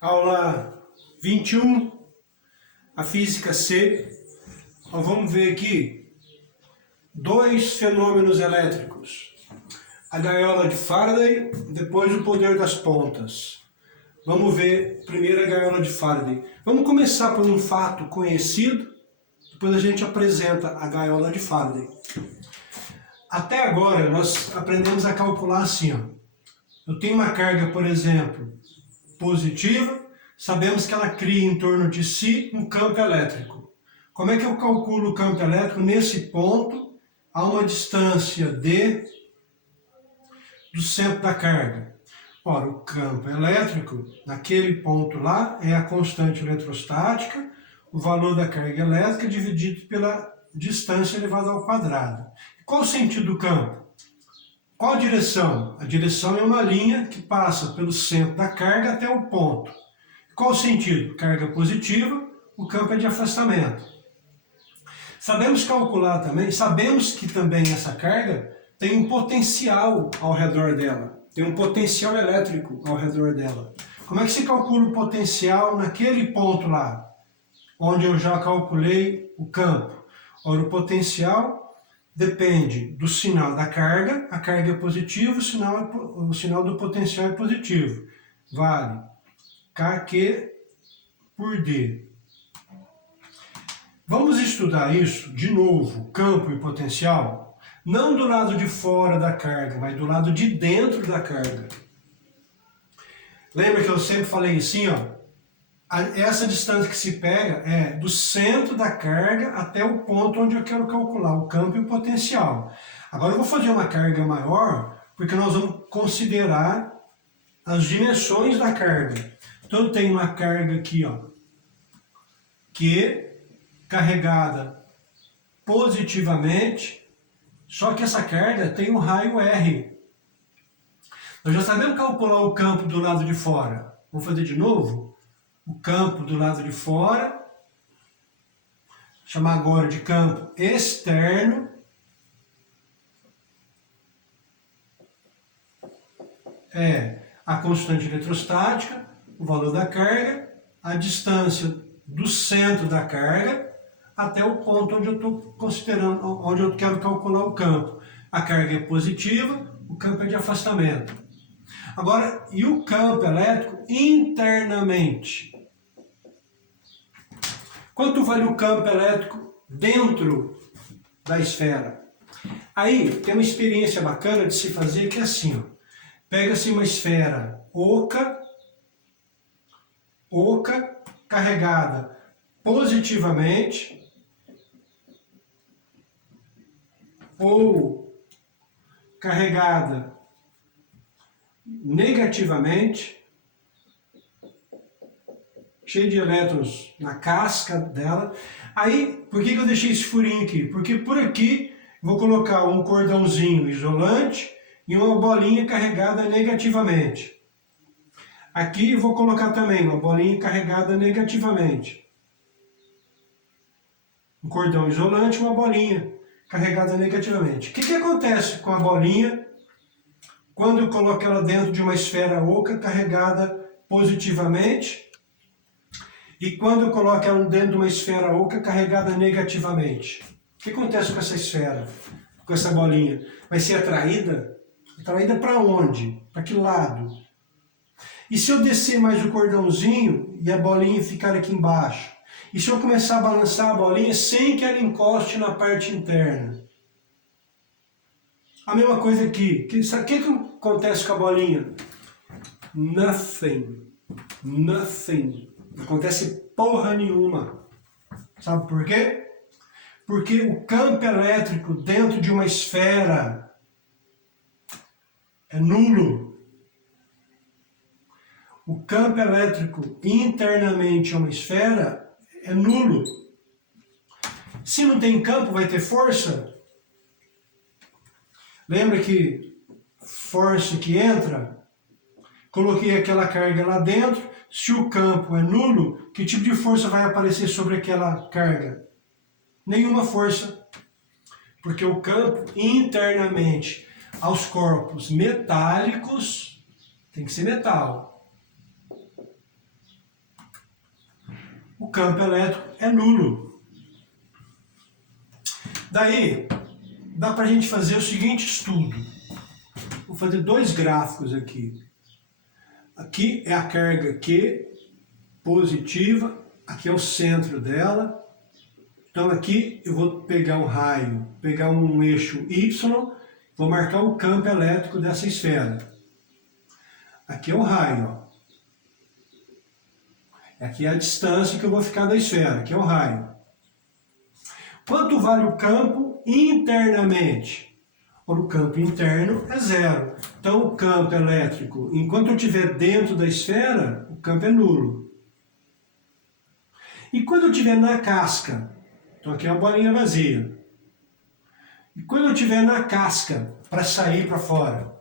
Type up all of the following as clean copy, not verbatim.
Aula 21, a física C. Então, vamos ver aqui dois fenômenos elétricos. A gaiola de Faraday, depois o poder das pontas. Vamos ver primeiro a gaiola de Faraday. Vamos começar por um fato conhecido, depois a gente apresenta a gaiola de Faraday. Até agora nós aprendemos a calcular assim, ó. Eu tenho uma carga, por exemplo, positiva, sabemos que ela cria em torno de si um campo elétrico. Como é que eu calculo o campo elétrico? Nesse ponto, a uma distância d do centro da carga. Ora, o campo elétrico, naquele ponto lá, é a constante eletrostática, o valor da carga elétrica dividido pela distância elevada ao quadrado. Qual o sentido do campo? Qual a direção? A direção é uma linha que passa pelo centro da carga até o ponto. Qual o sentido? Carga positiva, o campo é de afastamento. Sabemos calcular também, sabemos que também essa carga tem um potencial ao redor dela, tem um potencial elétrico ao redor dela. Como é que se calcula o potencial naquele ponto lá, onde eu já calculei o campo? Ora, o potencial depende do sinal da carga, a carga é positiva, o sinal do potencial é positivo. Vale Kq por D. Vamos estudar isso de novo, campo e potencial, não do lado de fora da carga, mas do lado de dentro da carga. Lembra que eu sempre falei assim, ó? Essa distância que se pega é do centro da carga até o ponto onde eu quero calcular o campo e o potencial. Agora eu vou fazer uma carga maior, porque nós vamos considerar as dimensões da carga. Então eu tenho uma carga aqui, ó, Q carregada positivamente, só que essa carga tem um raio R. Nós já sabemos calcular o campo do lado de fora. Vou fazer de novo? O campo do lado de fora, chamar agora de campo externo, é a constante eletrostática, o valor da carga, a distância do centro da carga até o ponto onde eu estou considerando, onde eu quero calcular o campo. A carga é positiva, o campo é de afastamento. Agora, e o campo elétrico internamente? Quanto vale o campo elétrico dentro da esfera? Aí tem uma experiência bacana de se fazer que é assim, ó. Pega-se uma esfera oca, carregada positivamente ou carregada negativamente, cheio de elétrons na casca dela. Aí, por que eu deixei esse furinho aqui? Porque por aqui vou colocar um cordãozinho isolante e uma bolinha carregada negativamente. Aqui vou colocar também uma bolinha carregada negativamente. Um cordão isolante e uma bolinha carregada negativamente. O que acontece com a bolinha quando eu coloco ela dentro de uma esfera oca carregada positivamente? E quando eu coloco ela dentro de uma esfera oca carregada negativamente? O que acontece com essa esfera, com essa bolinha? Vai ser atraída? Atraída para onde? Para que lado? E se eu descer mais o cordãozinho e a bolinha ficar aqui embaixo? E se eu começar a balançar a bolinha sem que ela encoste na parte interna? A mesma coisa aqui. O que acontece com a bolinha? Nothing. Nothing. Não acontece porra nenhuma. Sabe por quê? Porque o campo elétrico dentro de uma esfera é nulo. O campo elétrico internamente a uma esfera é nulo. Se não tem campo, vai ter força? Lembra que força que entra? Coloquei aquela carga lá dentro. Se o campo é nulo, que tipo de força vai aparecer sobre aquela carga? Nenhuma força. Porque o campo internamente aos corpos metálicos tem que ser metal. o campo elétrico é nulo. Daí, dá para a gente fazer o seguinte estudo. Vou fazer dois gráficos aqui. Aqui é a carga Q positiva, aqui é o centro dela. Então aqui eu vou pegar um raio, pegar um eixo Y, vou marcar o campo elétrico dessa esfera. Aqui é o raio, ó. Aqui é a distância que eu vou ficar da esfera, aqui é o raio. Quanto vale o campo internamente? O campo interno é zero. Então o campo elétrico, enquanto eu estiver dentro da esfera, o campo é nulo. E quando eu estiver na casca, então aqui é uma bolinha vazia. E quando eu estiver na casca, para sair para fora,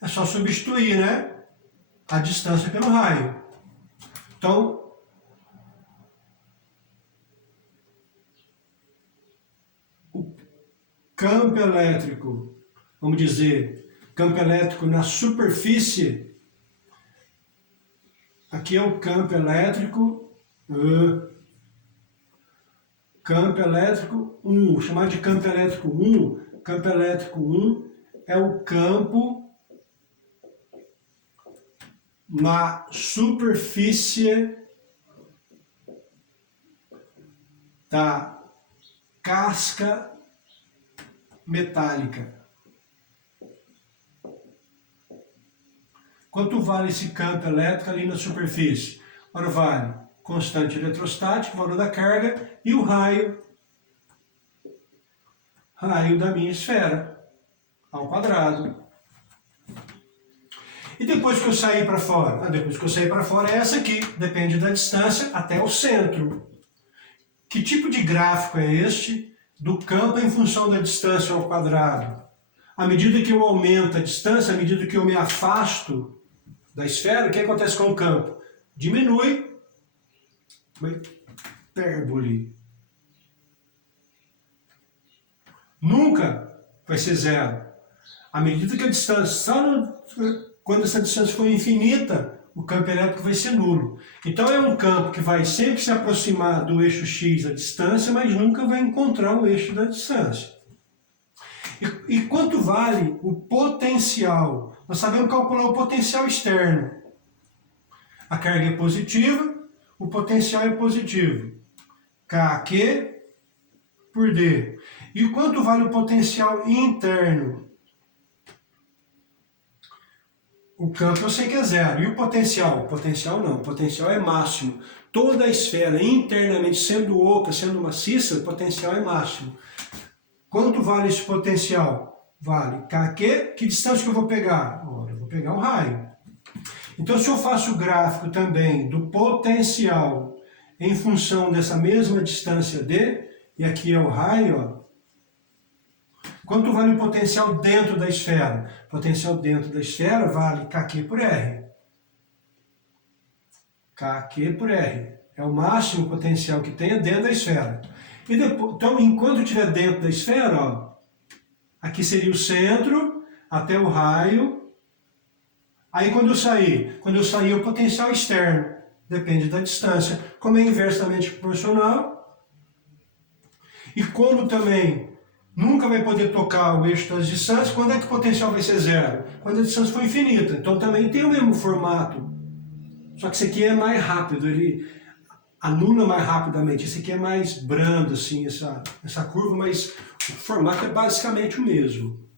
é só substituir, né, a distância pelo raio. Então, o campo elétrico, vamos dizer, campo elétrico na superfície, aqui é o campo elétrico, campo elétrico 1, chamado de campo elétrico 1, campo elétrico 1 é o campo na superfície da casca metálica. Quanto vale esse campo elétrico ali na superfície? Ora, vale constante eletrostática, valor da carga, e o raio da minha esfera, ao quadrado. E depois que eu sair para fora? Depois que eu sair para fora é essa aqui, depende da distância até o centro. Que tipo de gráfico é este do campo em função da distância ao quadrado? À medida que eu aumento a distância, à medida que eu me afasto da esfera, o que acontece com o campo? Diminui uma hipérbole. Nunca vai ser zero. À medida que a distância, quando essa distância for infinita, o campo elétrico vai ser nulo. Então é um campo que vai sempre se aproximar do eixo x a distância, mas nunca vai encontrar o eixo da distância. E quanto vale o potencial? Nós sabemos calcular o potencial externo. A carga é positiva, o potencial é positivo. KQ por D. E quanto vale o potencial interno? O campo eu sei que é zero. E o potencial? O potencial não. O potencial é máximo. Toda a esfera internamente, sendo oca, sendo maciça, o potencial é máximo. Quanto vale esse potencial? Vale KQ. Que distância que eu vou pegar? Ora, eu vou pegar o raio. Então, se eu faço o gráfico também do potencial em função dessa mesma distância D, e aqui é o raio, ó. Quanto vale o potencial dentro da esfera? O potencial dentro da esfera vale KQ por R. KQ por R. É o máximo potencial que tem dentro da esfera. E depois, então, enquanto eu estiver dentro da esfera, ó, aqui seria o centro, até o raio. Aí quando eu sair o potencial externo. Depende da distância. Como é inversamente proporcional. E como também nunca vai poder tocar o eixo das distâncias, quando é que o potencial vai ser zero? Quando a distância for infinita. Então também tem o mesmo formato. Só que esse aqui é mais rápido, ele anula mais rapidamente. Esse aqui é mais brando, assim, essa curva, mas o formato é basicamente o mesmo.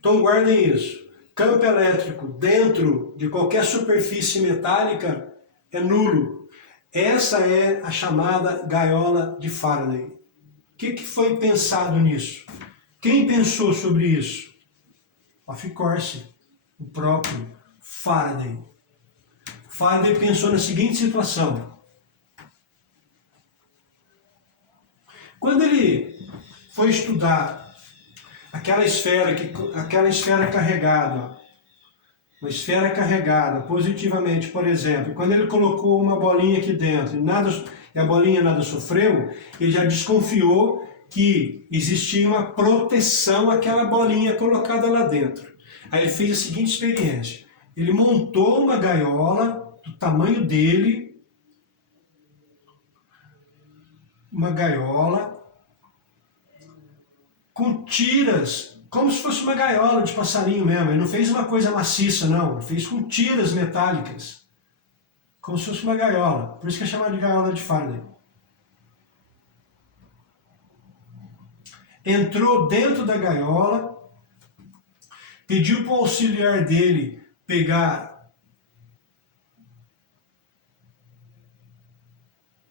Então guardem isso. Campo elétrico dentro de qualquer superfície metálica é nulo. Essa é a chamada gaiola de Faraday. O que foi pensado nisso? Quem pensou sobre isso? Of course, o próprio Faraday. Faraday pensou na seguinte situação. Quando ele foi estudar aquela esfera carregada, uma esfera carregada positivamente, por exemplo, quando ele colocou uma bolinha aqui dentro e a bolinha nada sofreu, ele já desconfiou que existia uma proteção àquela bolinha colocada lá dentro. Aí ele fez a seguinte experiência. Ele montou uma gaiola do tamanho dele, uma gaiola com tiras, como se fosse uma gaiola de passarinho mesmo. Ele não fez uma coisa maciça, não. Ele fez com tiras metálicas, como se fosse uma gaiola. Por isso que é chamado de gaiola de Faraday. Entrou dentro da gaiola, pediu para o auxiliar dele pegar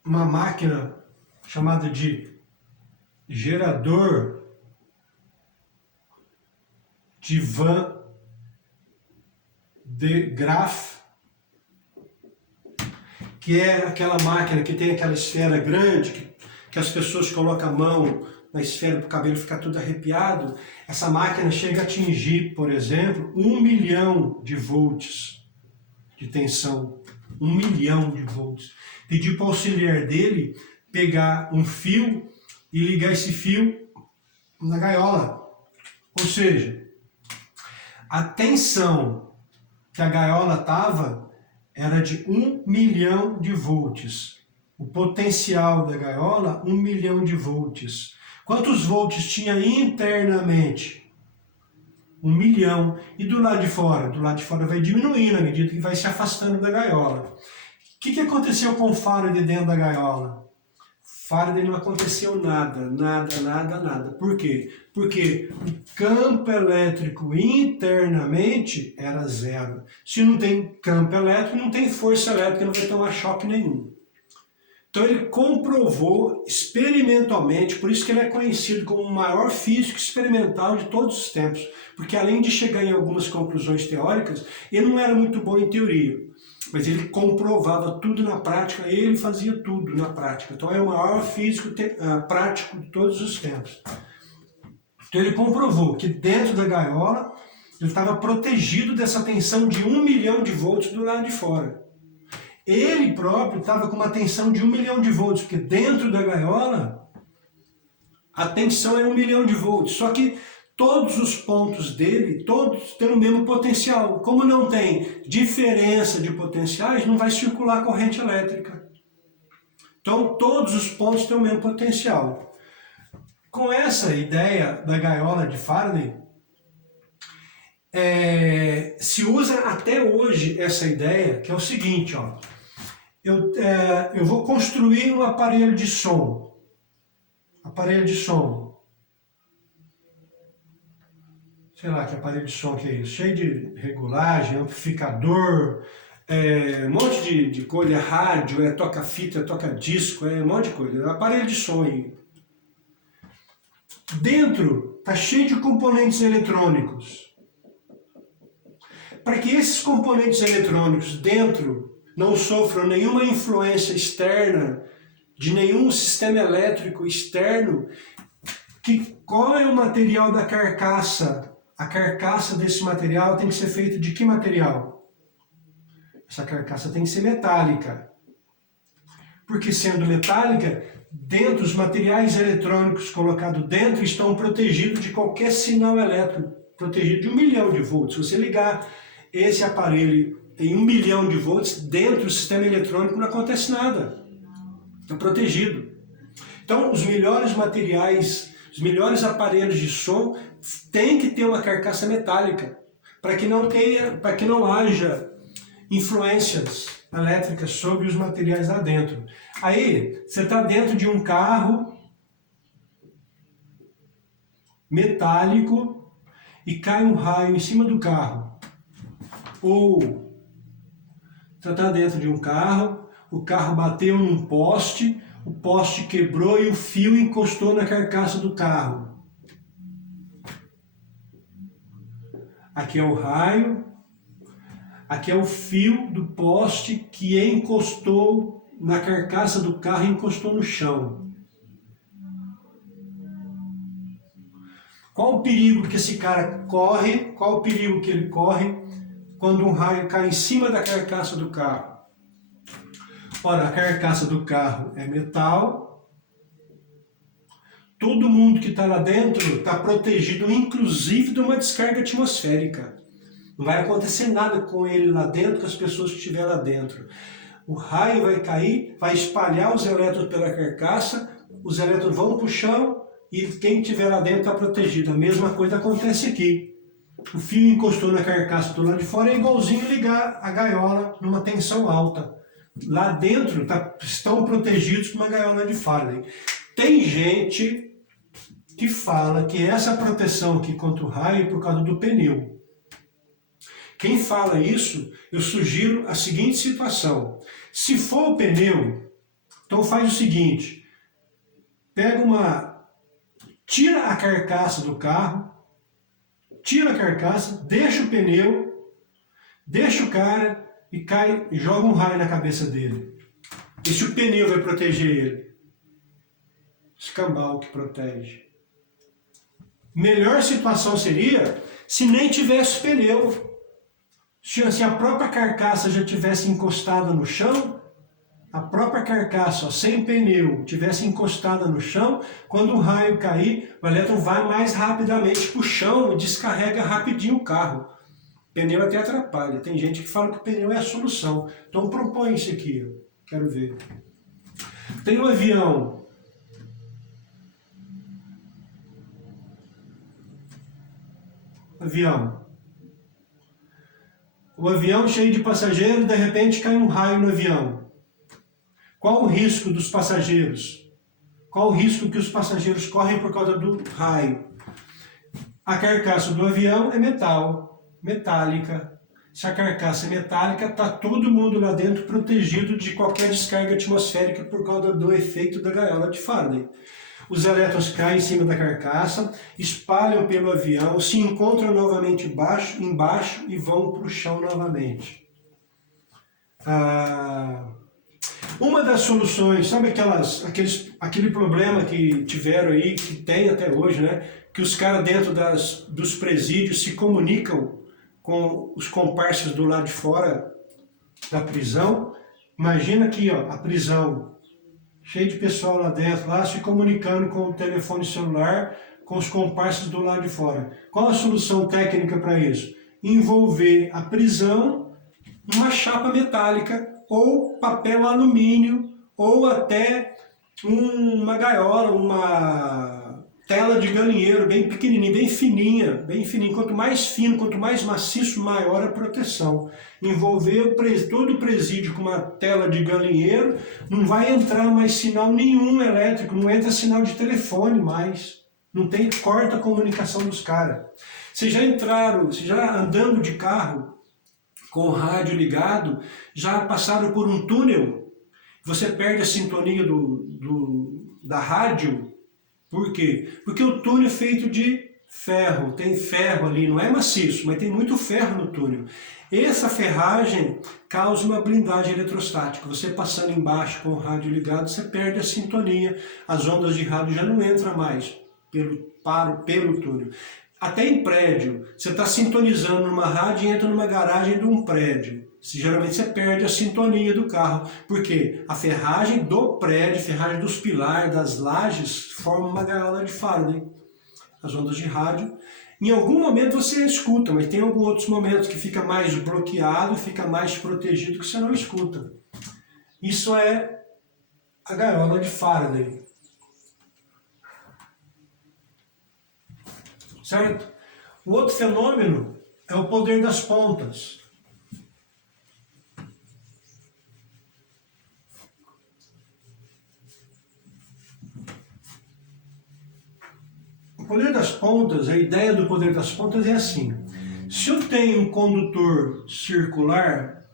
uma máquina chamada de gerador de Van de Graaff, que é aquela máquina que tem aquela esfera grande, que as pessoas colocam a mão na esfera para o cabelo ficar tudo arrepiado. Essa máquina chega a atingir, por exemplo, 1 milhão de volts de tensão. 1 milhão de volts. Pediu para o auxiliar dele pegar um fio e ligar esse fio na gaiola. Ou seja, a tensão que a gaiola estava era de 1 milhão de volts. O potencial da gaiola, 1 milhão de volts. Quantos volts tinha internamente? 1 milhão. E do lado de fora? Do lado de fora vai diminuindo à medida que vai se afastando da gaiola. O que aconteceu com o Faraday dentro da gaiola? Faraday não aconteceu nada, nada. Por quê? Porque o campo elétrico internamente era zero. Se não tem campo elétrico, não tem força elétrica, não vai tomar choque nenhum. Então ele comprovou experimentalmente, por isso que ele é conhecido como o maior físico experimental de todos os tempos, porque além de chegar em algumas conclusões teóricas, ele não era muito bom em teoria, mas ele comprovava tudo na prática, ele fazia tudo na prática. Então é o maior físico prático de todos os tempos. Então ele comprovou que dentro da gaiola ele estava protegido dessa tensão de 1 milhão de volts do lado de fora. Ele próprio estava com uma tensão de 1 milhão de volts, porque dentro da gaiola a tensão é 1 milhão de volts. Só que todos os pontos dele, todos têm o mesmo potencial. Como não tem diferença de potenciais, não vai circular corrente elétrica. Então todos os pontos têm o mesmo potencial. Com essa ideia da gaiola de Faraday, se usa até hoje essa ideia, que é o seguinte, ó. Eu vou construir um aparelho de som. Aparelho de som. Sei lá que aparelho de som que é isso. Cheio de regulagem, amplificador, um monte de coisa, rádio, toca-fita, toca-disco, um monte de coisa. Aparelho de som aí. Dentro está cheio de componentes eletrônicos. Para que esses componentes eletrônicos dentro não sofram nenhuma influência externa, de nenhum sistema elétrico externo, qual é o material da carcaça? A carcaça desse material tem que ser feita de que material? Essa carcaça tem que ser metálica. Porque sendo metálica, dentro os materiais eletrônicos colocados dentro estão protegidos de qualquer sinal elétrico, protegido de 1 milhão de volts. Se você ligar esse aparelho em 1 milhão de volts, dentro do sistema eletrônico não acontece nada. Está protegido. Então, os melhores materiais, os melhores aparelhos de som têm que ter uma carcaça metálica, para que não haja influências elétricas sobre os materiais lá dentro. Aí, você está dentro de um carro metálico e cai um raio em cima do carro. Ou você está dentro de um carro, o carro bateu num poste, o poste quebrou e o fio encostou na carcaça do carro. Aqui é o raio, aqui é o fio do poste que encostou na carcaça do carro e encostou no chão. Qual o perigo que esse cara corre? Qual o perigo que ele corre quando um raio cai em cima da carcaça do carro? Ora, a carcaça do carro é metal. Todo mundo que está lá dentro está protegido, inclusive de uma descarga atmosférica. Não vai acontecer nada com ele lá dentro, com as pessoas que estiverem lá dentro. O raio vai cair, vai espalhar os elétrons pela carcaça, os elétrons vão para o chão e quem estiver lá dentro está protegido. A mesma coisa acontece aqui. O fio encostou na carcaça do lado de fora, é igualzinho ligar a gaiola numa tensão alta. Lá dentro estão protegidos com uma gaiola de Faraday. Tem gente que fala que essa proteção aqui contra o raio é por causa do pneu. Quem fala isso, eu sugiro a seguinte situação. Se for o pneu, então faz o seguinte. Tira a carcaça do carro, tira a carcaça, deixa o pneu, deixa o cara e cai e joga um raio na cabeça dele. E se o pneu vai proteger ele? Escambau que protege. Melhor situação seria se nem tivesse pneu. Se a própria carcaça já tivesse encostada no chão, a própria carcaça, sem pneu, tivesse encostada no chão, quando o raio cair, o elétron vai mais rapidamente para o chão e descarrega rapidinho o carro. O pneu até atrapalha. Tem gente que fala que o pneu é a solução. Então propõe isso aqui. Quero ver. Tem um avião. O avião cheio de passageiros, de repente cai um raio no avião. Qual o risco dos passageiros? Qual o risco que os passageiros correm por causa do raio? A carcaça do avião é metálica. Se a carcaça é metálica, está todo mundo lá dentro protegido de qualquer descarga atmosférica por causa do efeito da gaiola de Faraday. Os elétrons caem em cima da carcaça, espalham pelo avião, se encontram novamente embaixo e vão para o chão novamente. Uma das soluções, sabe aquele problema que tiveram aí, que tem até hoje, né? Que os caras dentro dos presídios se comunicam com os comparsas do lado de fora da prisão. Imagina aqui, ó, a prisão, cheio de pessoal lá dentro, lá se comunicando com o telefone celular, com os comparsas do lado de fora. Qual a solução técnica para isso? Envolver a prisão em uma chapa metálica, ou papel alumínio, ou até uma gaiola, uma tela de galinheiro bem pequenininha, bem fininha. Quanto mais fino, quanto mais maciço, maior a proteção. Envolver todo o presídio com uma tela de galinheiro, não vai entrar mais sinal nenhum elétrico, não entra sinal de telefone mais. Não tem, corta a comunicação dos caras. Vocês já andando de carro, com o rádio ligado, já passaram por um túnel, você perde a sintonia da rádio. Por quê? Porque o túnel é feito de ferro, tem ferro ali, não é maciço, mas tem muito ferro no túnel. Essa ferragem causa uma blindagem eletrostática. Você passando embaixo com o rádio ligado, você perde a sintonia, as ondas de rádio já não entram mais pelo túnel. Até em prédio, você está sintonizando numa rádio e entra numa garagem de um prédio. Geralmente você perde a sintonia do carro, porque a ferragem do prédio, a ferragem dos pilares, das lajes, forma uma gaiola de Faraday. As ondas de rádio. Em algum momento você escuta, mas tem alguns outros momentos que fica mais bloqueado, fica mais protegido, que você não escuta. Isso é a gaiola de Faraday. Certo? O outro fenômeno é o poder das pontas. O poder das pontas, a ideia do poder das pontas é assim. Se eu tenho um condutor circular,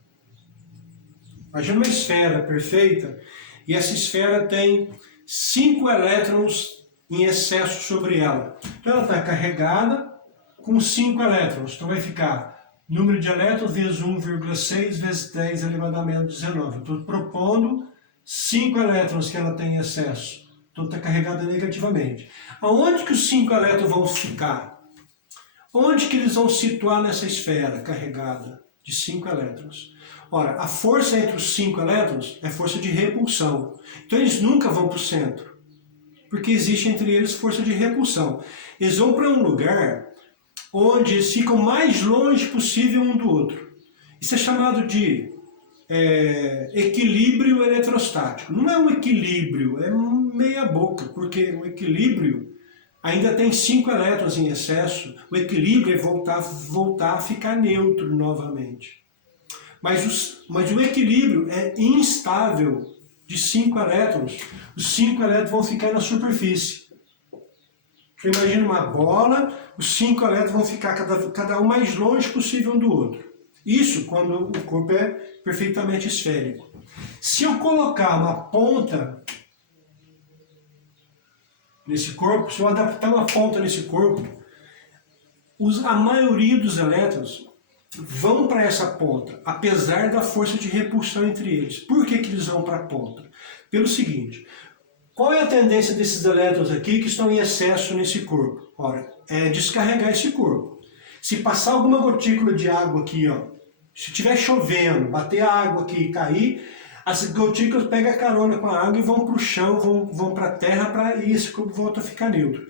imagina uma esfera perfeita, e essa esfera tem 5 elétrons em excesso sobre ela. Então ela está carregada com 5 elétrons. Então vai ficar número de elétrons vezes 1,6 vezes 10 elevado a menos 19. Estou propondo 5 elétrons que ela tem em excesso. Então está carregada negativamente. Aonde que os 5 elétrons vão ficar? Onde que eles vão situar nessa esfera carregada de 5 elétrons? Ora, a força entre os 5 elétrons é força de repulsão. Então eles nunca vão para o centro, porque existe entre eles força de repulsão. Eles vão para um lugar onde eles ficam mais longe possível um do outro. Isso é chamado de equilíbrio eletrostático. Não é um equilíbrio, é meia boca, porque o equilíbrio ainda tem 5 elétrons em excesso. O equilíbrio é voltar a ficar neutro novamente. Mas o equilíbrio é instável de 5 elétrons. Os 5 elétrons vão ficar na superfície. Você imagina uma bola, os 5 elétrons vão ficar cada um mais longe possível um do outro. Isso quando o corpo é perfeitamente esférico. Se eu colocar uma ponta nesse corpo, se eu adaptar uma ponta nesse corpo, a maioria dos elétrons vão para essa ponta, apesar da força de repulsão entre eles. Por que eles vão para a ponta? Pelo seguinte, qual é a tendência desses elétrons aqui que estão em excesso nesse corpo? Ora, é descarregar esse corpo. Se passar alguma gotícula de água aqui, ó, se estiver chovendo, bater a água aqui e cair, as gotículas pegam a carona com a água e vão para o chão, vão para a terra, e esse corpo volta a ficar neutro.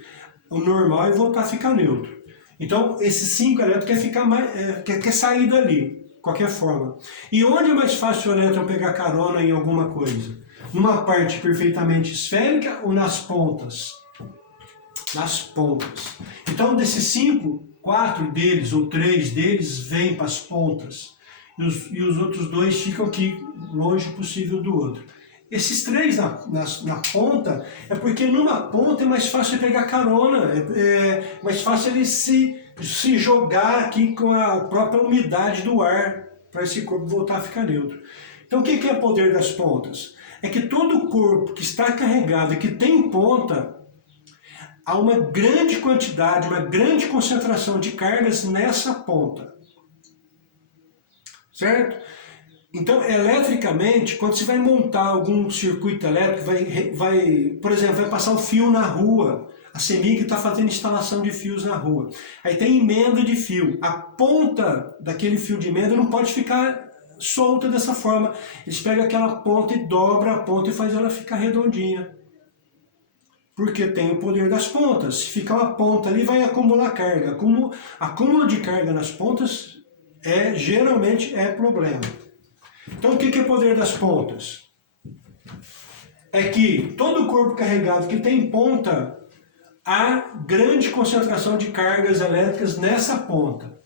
O normal é voltar a ficar neutro. Então, esses 5 elétrons quer sair dali, de qualquer forma. E onde é mais fácil o elétron pegar carona em alguma coisa? Numa parte perfeitamente esférica ou nas pontas? Nas pontas. Então, desses 5, 4 deles ou 3 deles vêm para as pontas. E os outros 2 ficam aqui, longe possível do outro. Esses 3 na ponta é porque numa ponta é mais fácil pegar carona, é mais fácil ele se jogar aqui com a própria umidade do ar para esse corpo voltar a ficar neutro. Então o que é o poder das pontas? É que todo corpo que está carregado e que tem ponta, há uma grande quantidade, uma grande concentração de cargas nessa ponta. Certo? Então, eletricamente, quando você vai montar algum circuito elétrico, por exemplo, vai passar um fio na rua, a CEMIG está fazendo instalação de fios na rua. Aí tem emenda de fio. A ponta daquele fio de emenda não pode ficar solta dessa forma. Eles pegam aquela ponta e dobram a ponta e fazem ela ficar redondinha. Porque tem o poder das pontas. Se ficar uma ponta ali, vai acumular carga. Acúmulo de carga nas pontas geralmente é problema. Então o que é o poder das pontas? É que todo corpo carregado que tem ponta, há grande concentração de cargas elétricas nessa ponta.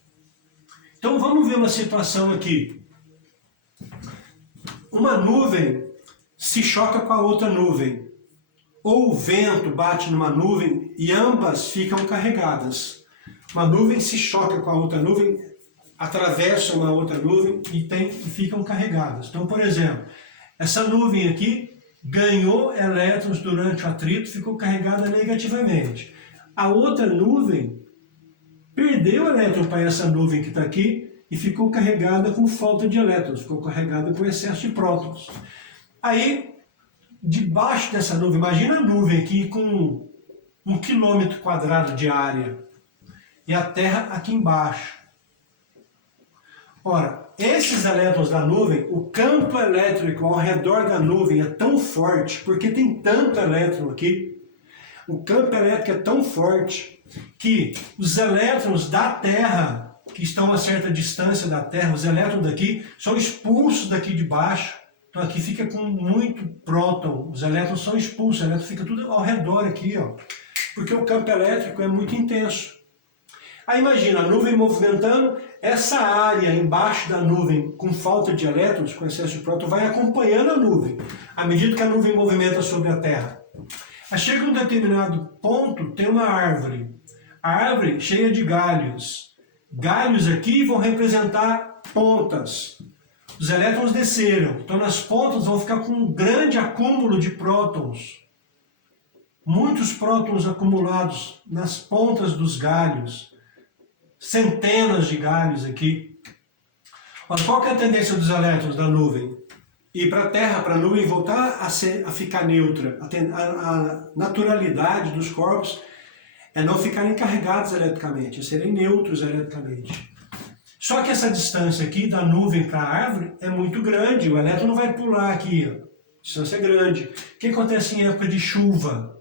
Então vamos ver uma situação aqui. Uma nuvem se choca com a outra nuvem. Ou o vento bate numa nuvem e ambas ficam carregadas. Uma nuvem se choca com a outra nuvem, atravessa uma outra nuvem e ficam carregadas. Então, por exemplo, essa nuvem aqui ganhou elétrons durante o atrito, ficou carregada negativamente. A outra nuvem perdeu elétron para essa nuvem que está aqui e ficou carregada com falta de elétrons, ficou carregada com excesso de prótons. Aí, debaixo dessa nuvem, imagina a nuvem aqui com 1 km² de área e a Terra aqui embaixo. Ora, esses elétrons da nuvem, o campo elétrico ao redor da nuvem é tão forte, porque tem tanto elétron aqui, o campo elétrico é tão forte que os elétrons da Terra, que estão a uma certa distância da Terra, os elétrons daqui, são expulsos daqui de baixo. Então aqui fica com muito próton, os elétrons são expulsos, o elétron fica tudo ao redor aqui, ó, porque o campo elétrico é muito intenso. Aí imagina, a nuvem movimentando, essa área embaixo da nuvem com falta de elétrons, com excesso de próton, vai acompanhando a nuvem, à medida que a nuvem movimenta sobre a Terra. Aí chega um determinado ponto, tem uma árvore. A árvore cheia de galhos. Galhos aqui vão representar pontas. Os elétrons desceram, então nas pontas vão ficar com um grande acúmulo de prótons. Muitos prótons acumulados nas pontas dos galhos. Centenas de galhos aqui. Olha, qual que é a tendência dos elétrons da nuvem? Ir para a Terra, para a nuvem voltar a ficar neutra. A naturalidade dos corpos é não ficarem carregados eletricamente, é serem neutros eletricamente. Só que essa distância aqui da nuvem para a árvore é muito grande, o elétron não vai pular aqui, ó. A distância é grande. O que acontece em época de chuva?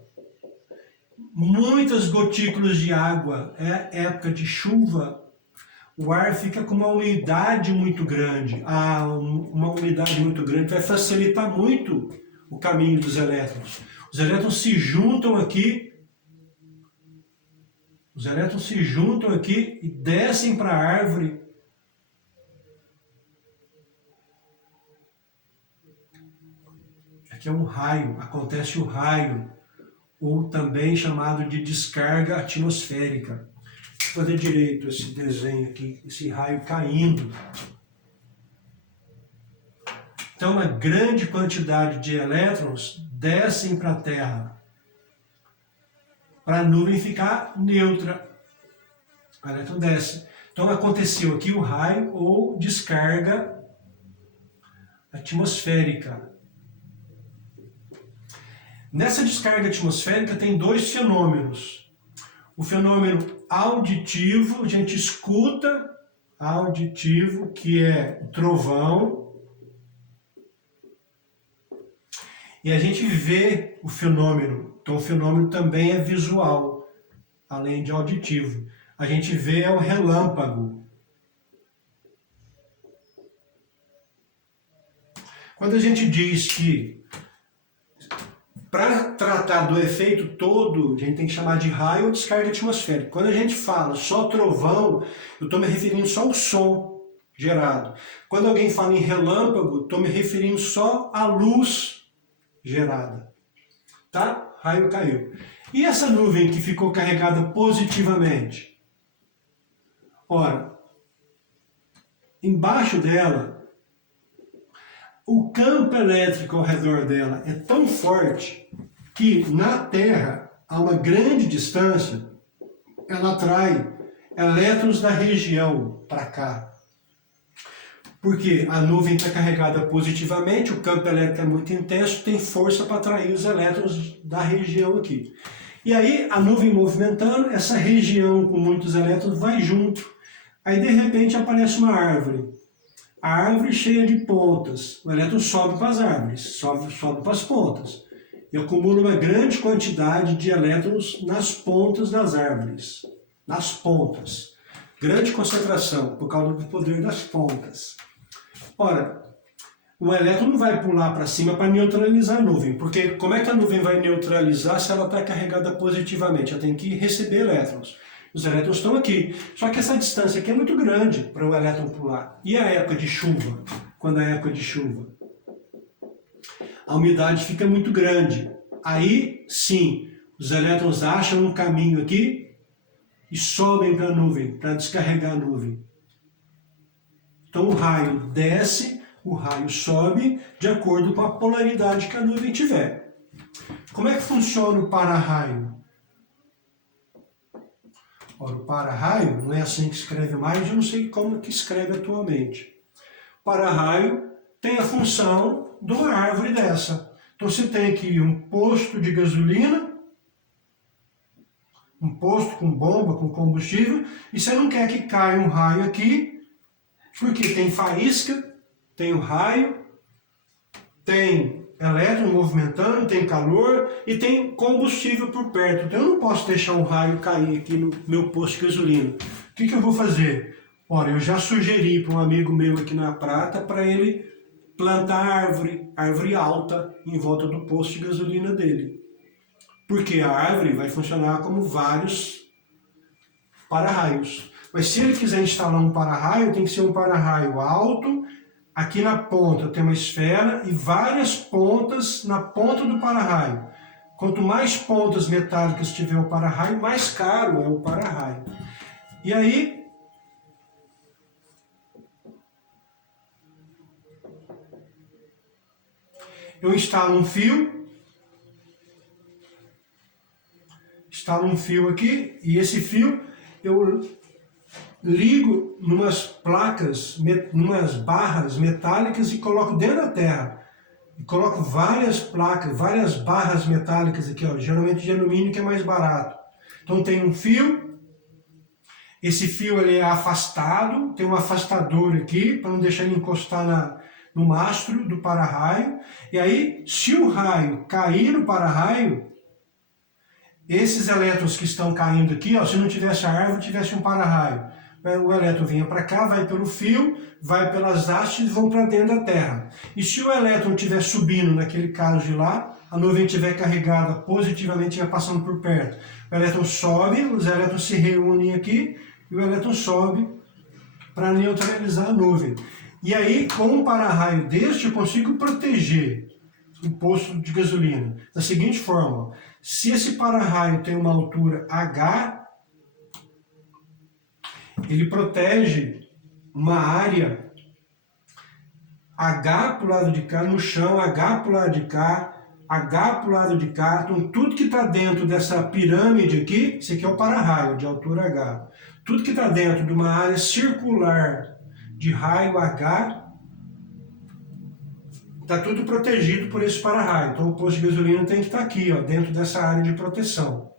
muitas gotículas de água, é época de chuva, o ar fica com uma umidade muito grande. Uma umidade muito grande vai facilitar muito o caminho dos elétrons. Os elétrons se juntam aqui, e descem para a árvore. Aqui é um raio, acontece o raio, ou também chamado de descarga atmosférica. Vou fazer direito esse desenho aqui, esse raio caindo. Então, uma grande quantidade de elétrons descem para a Terra, para a nuvem ficar neutra. O elétron desce. Então, aconteceu aqui o raio ou descarga atmosférica. Nessa descarga atmosférica tem dois fenômenos. O fenômeno auditivo, a gente escuta, auditivo, que é o trovão, e a gente vê o fenômeno. Então o fenômeno também é visual, além de auditivo. A gente vê o relâmpago. Quando a gente diz que para tratar do efeito todo, a gente tem que chamar de raio ou descarga atmosférica. Quando a gente fala só trovão, eu estou me referindo só ao som gerado. Quando alguém fala em relâmpago, estou me referindo só à luz gerada. Tá? Raio caiu. E essa nuvem que ficou carregada positivamente? Ora, embaixo dela, o campo elétrico ao redor dela é tão forte que na Terra, a uma grande distância, ela atrai elétrons da região para cá. Porque a nuvem está carregada positivamente, o campo elétrico é muito intenso, tem força para atrair os elétrons da região aqui. E aí, a nuvem movimentando, essa região com muitos elétrons vai junto. Aí, de repente, aparece uma árvore. A árvore cheia de pontas, o elétron sobe para as árvores, sobe para as pontas. E acumula uma grande quantidade de elétrons nas pontas das árvores. Nas pontas. Grande concentração, por causa do poder das pontas. Ora, o elétron não vai pular para cima para neutralizar a nuvem, porque como é que a nuvem vai neutralizar se ela está carregada positivamente? Ela tem que receber elétrons. Os elétrons estão aqui. Só que essa distância aqui é muito grande para o elétron pular. E a época de chuva? Quando é a época de chuva? A umidade fica muito grande. Aí, sim, os elétrons acham um caminho aqui e sobem para a nuvem, para descarregar a nuvem. Então o raio desce, o raio sobe, de acordo com a polaridade que a nuvem tiver. Como é que funciona o para-raio? Ora, o para-raio não é assim que escreve mais, eu não sei como que escreve atualmente. O para-raio tem a função de uma árvore dessa. Então você tem aqui um posto de gasolina, um posto com bomba, com combustível, e você não quer que caia um raio aqui, porque tem faísca, tem o raio, tem elétron movimentando, tem calor e tem combustível por perto. Então eu não posso deixar um raio cair aqui no meu posto de gasolina. O que eu vou fazer? Olha, eu já sugeri para um amigo meu aqui na Prata para ele plantar árvore alta em volta do posto de gasolina dele. Porque a árvore vai funcionar como vários para-raios. Mas se ele quiser instalar um para-raio, tem que ser um para-raio alto. Aqui na ponta tem uma esfera e várias pontas na ponta do para-raio. Quanto mais pontas metálicas tiver o para-raio, mais caro é o para-raio. E aí, eu instalo um fio aqui, e esse fio eu ligo numas placas, numas barras metálicas e coloco dentro da terra. E coloco várias placas, várias barras metálicas aqui, ó, geralmente de alumínio, que é mais barato. Então tem um fio, esse fio ele é afastado, tem um afastador aqui, para não deixar ele encostar no mastro do para-raio. E aí, se o raio cair no para-raio, esses elétrons que estão caindo aqui, ó, se não tivesse a árvore, tivesse um para-raio. O elétron vinha para cá, vai pelo fio, vai pelas hastes e vão para dentro da Terra. E se o elétron estiver subindo, naquele caso de lá, a nuvem estiver carregada positivamente, estiver passando por perto, o elétron sobe, os elétrons se reúnem aqui e o elétron sobe para neutralizar a nuvem. E aí, com um para-raio deste, eu consigo proteger o posto de gasolina da seguinte forma: se esse para-raio tem uma altura H, ele protege uma área H para o lado de cá no chão, H para o lado de cá, H para o lado de cá. Então, tudo que está dentro dessa pirâmide aqui, esse aqui é o para-raio de altura H. Tudo que está dentro de uma área circular de raio H, está tudo protegido por esse para-raio. Então, o posto de gasolina tem que estar aqui, ó, dentro dessa área de proteção.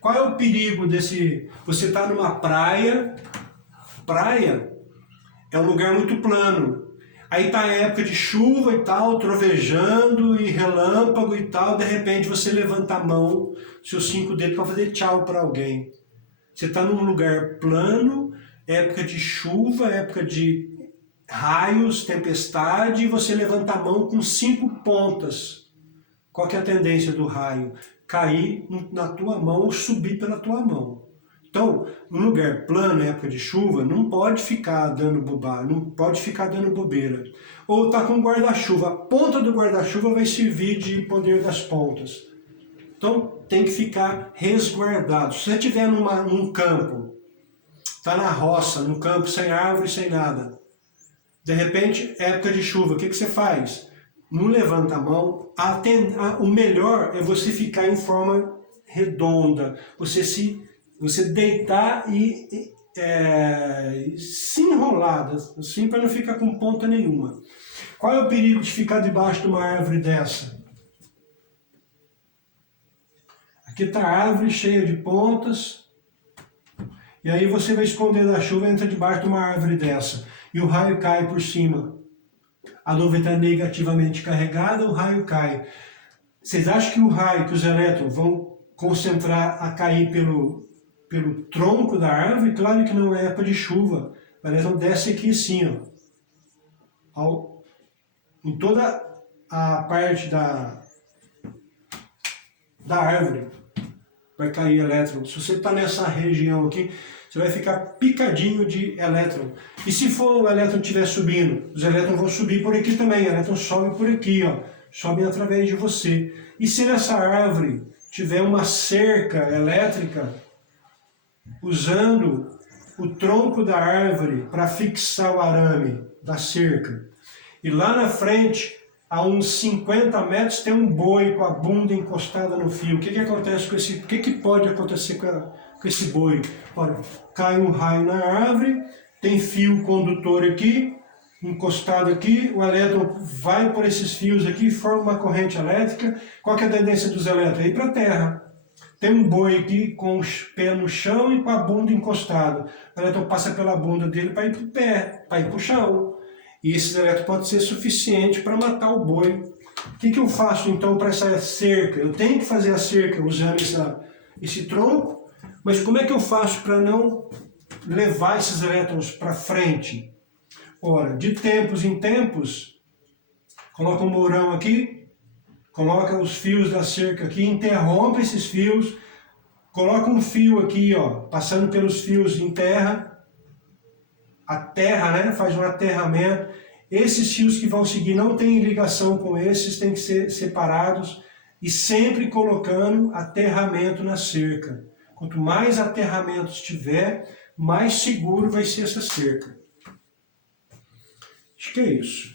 Qual é o perigo desse... Você está numa praia, praia é um lugar muito plano. Aí está a época de chuva e tal, trovejando e relâmpago e tal, de repente você levanta a mão, seus 5 dedos, para fazer tchau para alguém. Você está num lugar plano, época de chuva, época de raios, tempestade, e você levanta a mão com 5 pontas. Qual que é a tendência do raio? Cair na tua mão ou subir pela tua mão. Então, num lugar plano, época de chuva, não pode ficar dando bobagem, não pode ficar dando bobeira. Ou tá com guarda-chuva, a ponta do guarda-chuva vai servir de poder das pontas. Então, tem que ficar resguardado. Se você estiver num campo, tá na roça, num campo sem árvore, sem nada, de repente, época de chuva, o que você faz? Não levanta a mão. O melhor é você ficar em forma redonda, você deitar e se enrolar, assim, para não ficar com ponta nenhuma. Qual é o perigo de ficar debaixo de uma árvore dessa? Aqui está a árvore cheia de pontas, e aí você vai esconder da chuva e entra debaixo de uma árvore dessa, e o raio cai por cima. A nuvem está negativamente carregada, o raio cai. Vocês acham que o raio, que os elétrons vão concentrar a cair pelo tronco da árvore? Claro que não é época de chuva. O elétron desce aqui assim, ó. Em toda a parte da árvore vai cair elétron. Se você está nessa região aqui, você vai ficar picadinho de elétron. E se for o elétron estiver subindo, os elétrons vão subir por aqui também. O elétron sobe por aqui, ó. Sobem através de você. E se nessa árvore tiver uma cerca elétrica, usando o tronco da árvore para fixar o arame da cerca, e lá na frente, a uns 50 metros, tem um boi com a bunda encostada no fio. O que acontece com esse... O que pode acontecer com esse boi? Olha, cai um raio na árvore, tem fio condutor aqui, encostado aqui, o elétron vai por esses fios aqui, forma uma corrente elétrica. Qual que é a tendência dos elétrons? Ir para a Terra. Tem um boi aqui com os pés no chão e com a bunda encostada. O elétron passa pela bunda dele para ir para o pé, para ir para o chão. E esse elétron pode ser suficiente para matar o boi. O que eu faço então para essa cerca? Eu tenho que fazer a cerca usando esse tronco, mas como é que eu faço para não levar esses elétrons para frente? Ora, de tempos em tempos, coloca um mourão aqui, coloca os fios da cerca aqui, interrompe esses fios, coloca um fio aqui, ó, passando pelos fios em terra, a terra, né, faz um aterramento. Esses fios que vão seguir não têm ligação com esses, têm que ser separados, e sempre colocando aterramento na cerca. Quanto mais aterramentos tiver, mais seguro vai ser essa cerca. Acho que é isso.